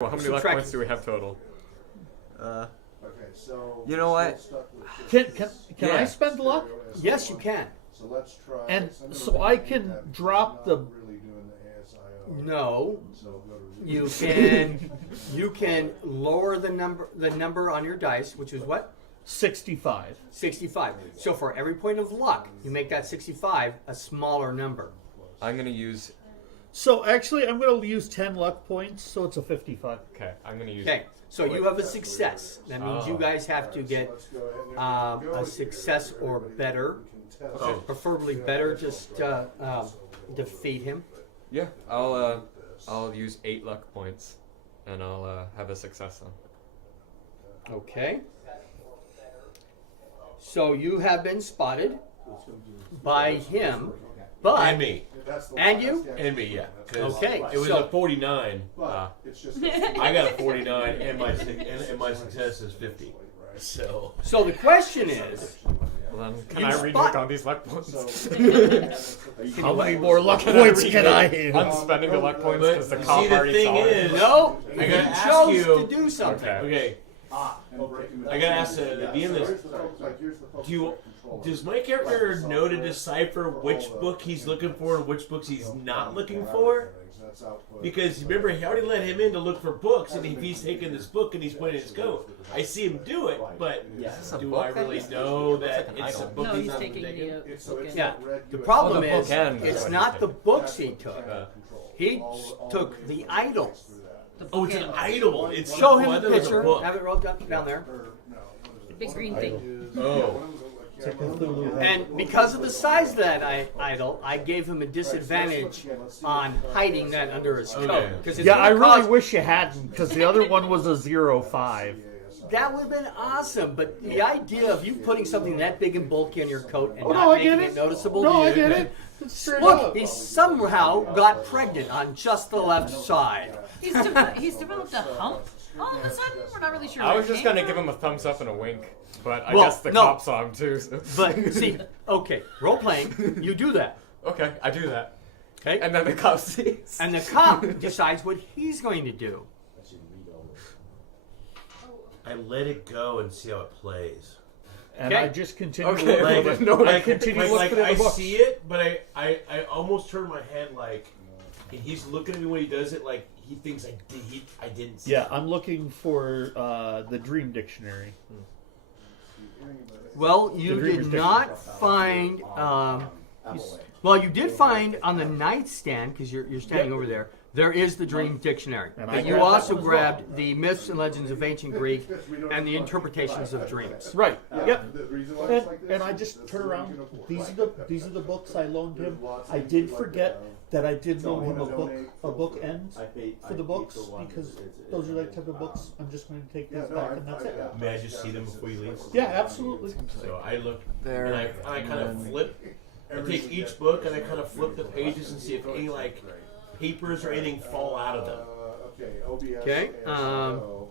Well, how many luck points do we have total? Okay, so You know what? Can Yeah. I spend luck? Yes, you can. So let's try. And I'm gonna so make I it can that drop we're the- not really doing the ASIO. No, So go to you can lower the number on your dice, which is what? 65. 65. So for every point of luck, you make that 65 a smaller number. I'm gonna use. So actually, I'm going to use 10 luck points, so it's a 55. Okay, I'm gonna use. Okay, so you have a success. That means you guys have to get let's go ahead and a success or better, test. preferably better. Just defeat him. Yeah, I'll use 8 luck points, and I'll have a success on. Okay. So you have been spotted by him, but And me. That's the And one, you? that's the And me, yeah. 'Cause Okay, It was so- a 49. But it's just I got a 49, and my success is 50. So so the question is, Well then, can You I spot- rework on these luck points? How many more luck points can I have? I'm spending the luck points But because the see, cop the already thing saw it. is- no, I you gotta ask chose you- to do something. Okay. I gotta ask at the end of this, does my character know to decipher which book he's looking for and which books he's not looking for? Because remember, he already let him in to look for books, and if he's taking this book and he's putting it in his coat, I see him do it, but do I really know that it's a book No, he's he's not taking taking? the book in. Yeah, the problem the is, bookend is it's what not he's the taking. books he took. He took the idol. The Oh, it's an bookend. idol. It's Show oh, I him thought the it was a picture. book. Have it rolled down there. The big green thing. Oh. And because of the size of that idol, I gave him a disadvantage on hiding that under his coat. Okay. 'Cause it's Yeah, gonna I really cause- wish you hadn't, because the other one was a 0.5. That would have been awesome, but the idea of you putting something that big and bulky on your coat and Oh, not no, I making get it it. noticeable No, to I you. get it. It's straight Look, up. he somehow got pregnant on just the left side. He's developed a hump all of a sudden. We're not really sure. I where was it just came gonna from. give him a thumbs up and a wink, but I Well, guess the no. cop saw him too. So. But see, okay, role playing, you do that, Okay, I do that, okay, and then the cop sees. and the cop decides what he's going to do. I let it go and see how it plays. And Okay. I just continue Okay, looking well, at then no, I continue like looking at I the books. see it, but I almost turn my head like, and he's looking at me when he does it like he thinks I didn't see Yeah, it. I'm looking for the Dream Dictionary. Well, The you Dreamer's did not find. Well, you did find on the nightstand because you're standing over there. There is the Dream Dictionary, And I but you grabbed that also one as well. grabbed the Myths and Legends of Ancient Greek and the Interpretations of Dreams. Right. Yep. The reason why it's like this And I is just that's turn the around. original These are the books I loaned him. I did forget that I did loan him a book end for the books because those are the type of books I'm just going to take these back and that's it. May I just see them before you leave? Yeah, absolutely. So I look There. and I kind of flip. I take each book and I kind of flip the pages and see if any like papers or anything fall out of them. Okay, OBS. Okay, ASIO.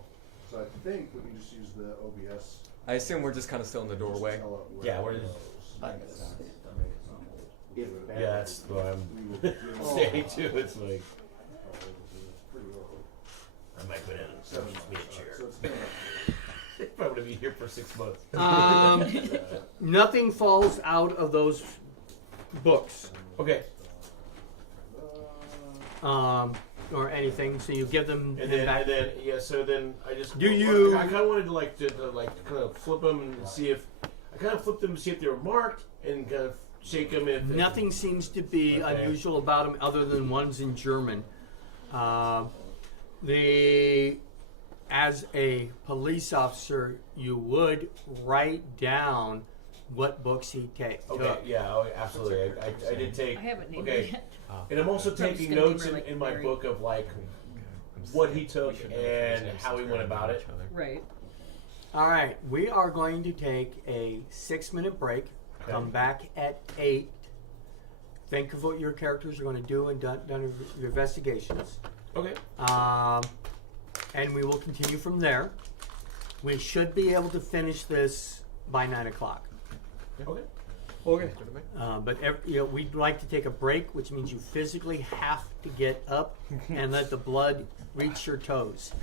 So I think we can just use the OBS. I assume we're just kind of still in the doorway. Yeah, we're just. Yeah, that's what I'm saying too. It's like I might go down and just me a chair. If I'm gonna be here for 6 months. Nothing falls out of those books Okay, or anything, so you give them and then back. yeah. So then I just Do you- I kind of wanted to like kind of flip them and see if I kind of flipped them to see if they were marked and kind of shake them if Nothing seems to be Okay. unusual about them other than one's in German. As a police officer, you would write down what books he took. Okay, yeah, oh, absolutely. I did take. I haven't named okay. it yet. And I'm also I'm just taking gonna name notes her, in, like, in my Mary. book of like what he took and how he went about it. Right. All right, we are going to take a 6-minute break. Come back at 8. Think of what your characters are going to do and done your investigations. Okay. And we will continue from there. We should be able to finish this by 9 o'clock. Okay. Okay. But we'd like to take a break, which means you physically have to get up and let the blood reach your toes.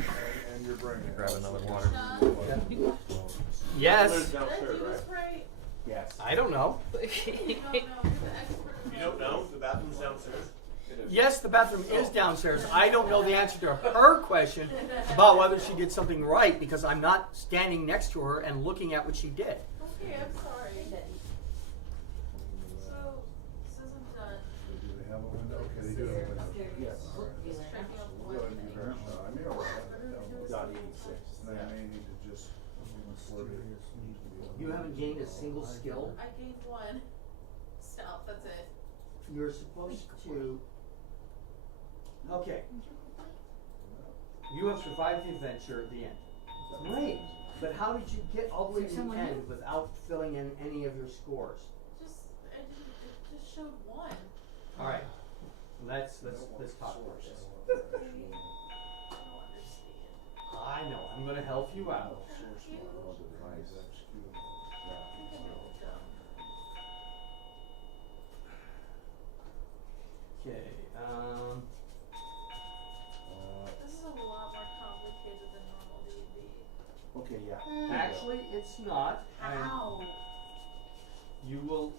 And you're bringing it. Grab another water. Yes. Did I do this right? Yes. I don't know. You don't know. You're the expert. You don't know? The bathroom's downstairs. Yes, the bathroom is downstairs. I don't know the answer to her question about whether she did something right because I'm not standing next to her and looking at what she did. Okay, I'm sorry. So, says I'm done. Do they have a window? Okay, they do have a window. Yes. All right. Just checking out We'll one go ahead and do thing. that. I mean, all right. Dot 86. Then I may need to just. You haven't gained a single skill. I gained one. Stop, that's it. You're supposed to. Okay. You have survived the adventure at the end. Great. But how did you get all the way to the end without filling in any of your scores? It just showed one. All right. Let's talk about this. I don't understand. I know. I'm going to help you out. Thank you. I think I'm a little dumb. Okay. This is a lot more complicated than normal D&D. Okay, yeah. Actually, it's not. And How? you will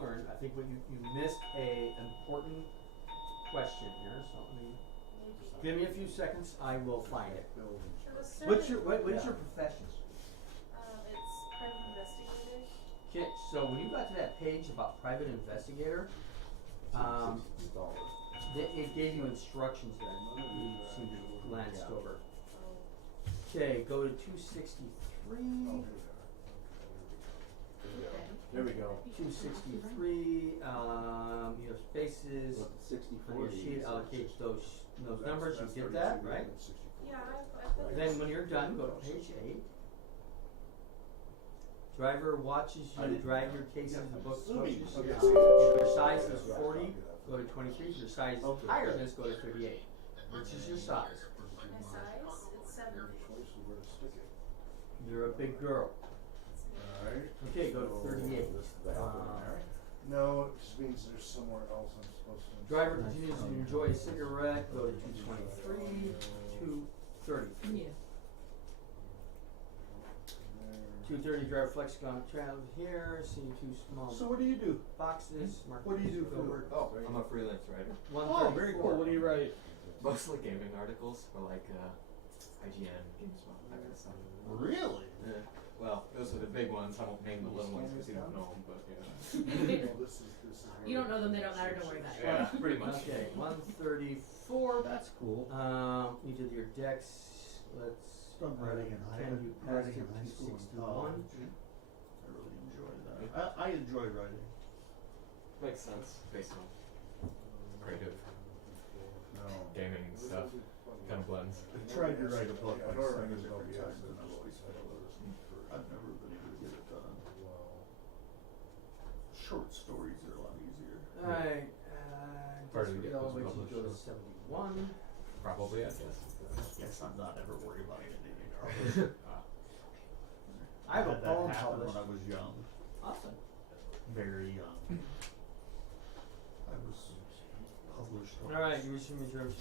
learn. I think what you missed a important question here. So let me give me a few seconds. I will find it. What is your profession? It's private investigator. Okay, so when you got to that page about private investigator, it gave you instructions there. You seem to glanced over. Okay, go to 263. There we go. 263. You have spaces. 64. On your sheet, allocate those numbers. You get that, right? Yeah, I've Then when you're done, go to page 8. Driver watches you drag your cases and books. If your size is 40, go to 23. If your size is higher than this, go to 38. Which is your size? My size? It's 70. You're a big girl. Alright. Okay, go to 38. No, it just means there's somewhere else I'm supposed to. Driver continues to enjoy a cigarette. Go to 223, 230. 230, driver flex gun travels here. See two small So what do you do? boxes. Mark What do you do for over. Oh, I'm a freelance writer. Oh, very cool. What do you write? Mostly gaming articles for like IGN, GameSpot, that kind of stuff. Really? Yeah. Well, those are the big ones. I won't name the little ones because you don't know them, but yeah. You don't know them, they don't matter, don't worry about it. Yeah, pretty much. Okay, 134. That's cool. You did your decks. Let's. Done writing in high Can you pass writing to in high school and 261? college. I really enjoy that. I enjoy writing. Makes sense based on creative gaming stuff. Kind of blends. I tried to write a book I like don't 7 remember different the times and I've always failed. I've never been able to get it done. Short stories are a lot easier. Alright. Where do we get all those the way to go to published? 71. Probably, I guess. Yes, I'm not ever worried about getting it. I have a had poem that happen when published. I was young. Awesome. Very young. I was published. Alright, you resume your terms.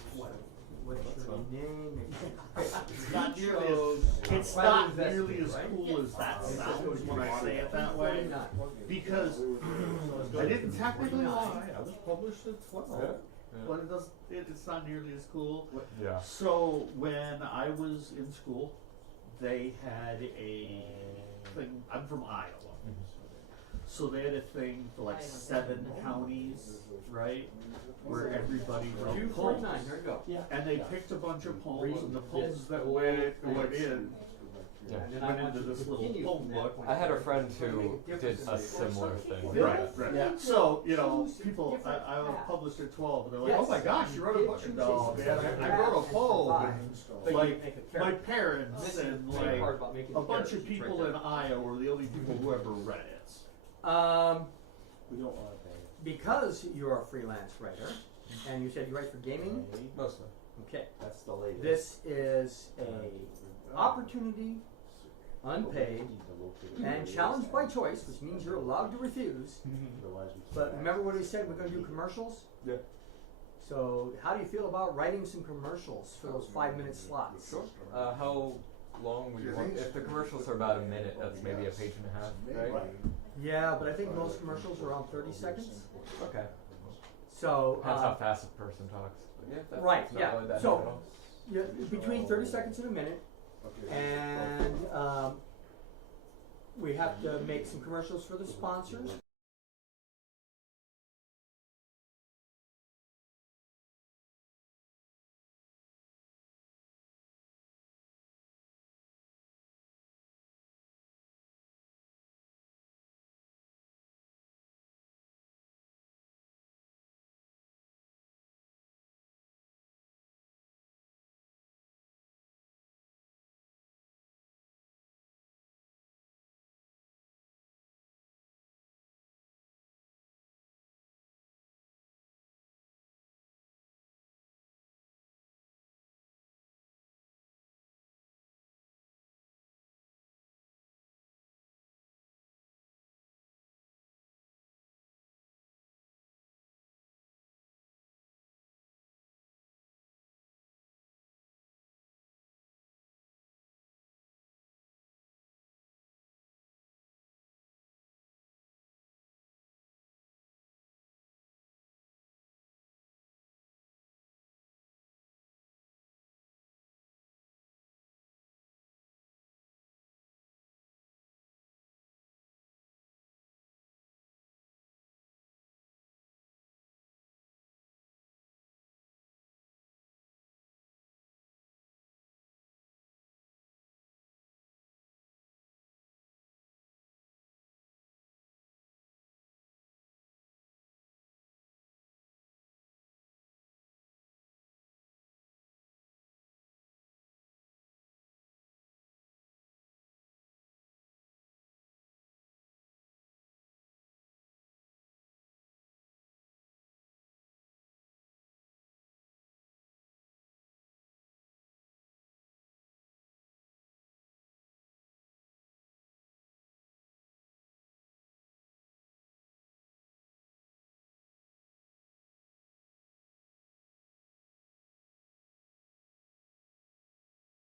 What's your name? It's not nearly as, Private not nearly investigator, as right? cool as that sounds when I say it that way. Because I didn't technically lie. I was published at 12. But it does. It's not nearly as cool. Yeah. So when I was in school, they had a thing. I'm from Iowa, so they had a thing for like 7 counties, right, where everybody wrote 249, poems. here we go. Yeah. And they picked a bunch of poems, and the poems that went in Yeah. And then I went want into to this little continue poem from that book. point. I had a friend who did a similar thing. Right, right. Yeah. So, you know, people, I was published at 12, and they're like, Yes. oh my gosh, you wrote a book. And oh, man, I wrote a poem. And, like, my parents and like a bunch of people in Iowa were the only people who ever read it. We don't want to pay. Because you're a freelance writer, and you said you write for gaming. Mostly. Okay. That's the latest. This is a opportunity unpaid, and challenged by choice, which means you're allowed to refuse. But remember what we said, we're gonna do commercials? Yeah. So how do you feel about writing some commercials for those 5-minute slots? Sure. How long would you want? If the commercials are about a minute, that's maybe a page and a half, right? Yeah, but I think most commercials are around 30 seconds. Okay. So, That's how fast a person talks. But yeah, that's right, not yeah. really that So- hard at all. yeah, between 30 seconds and a minute, and we have to make some commercials for the sponsors.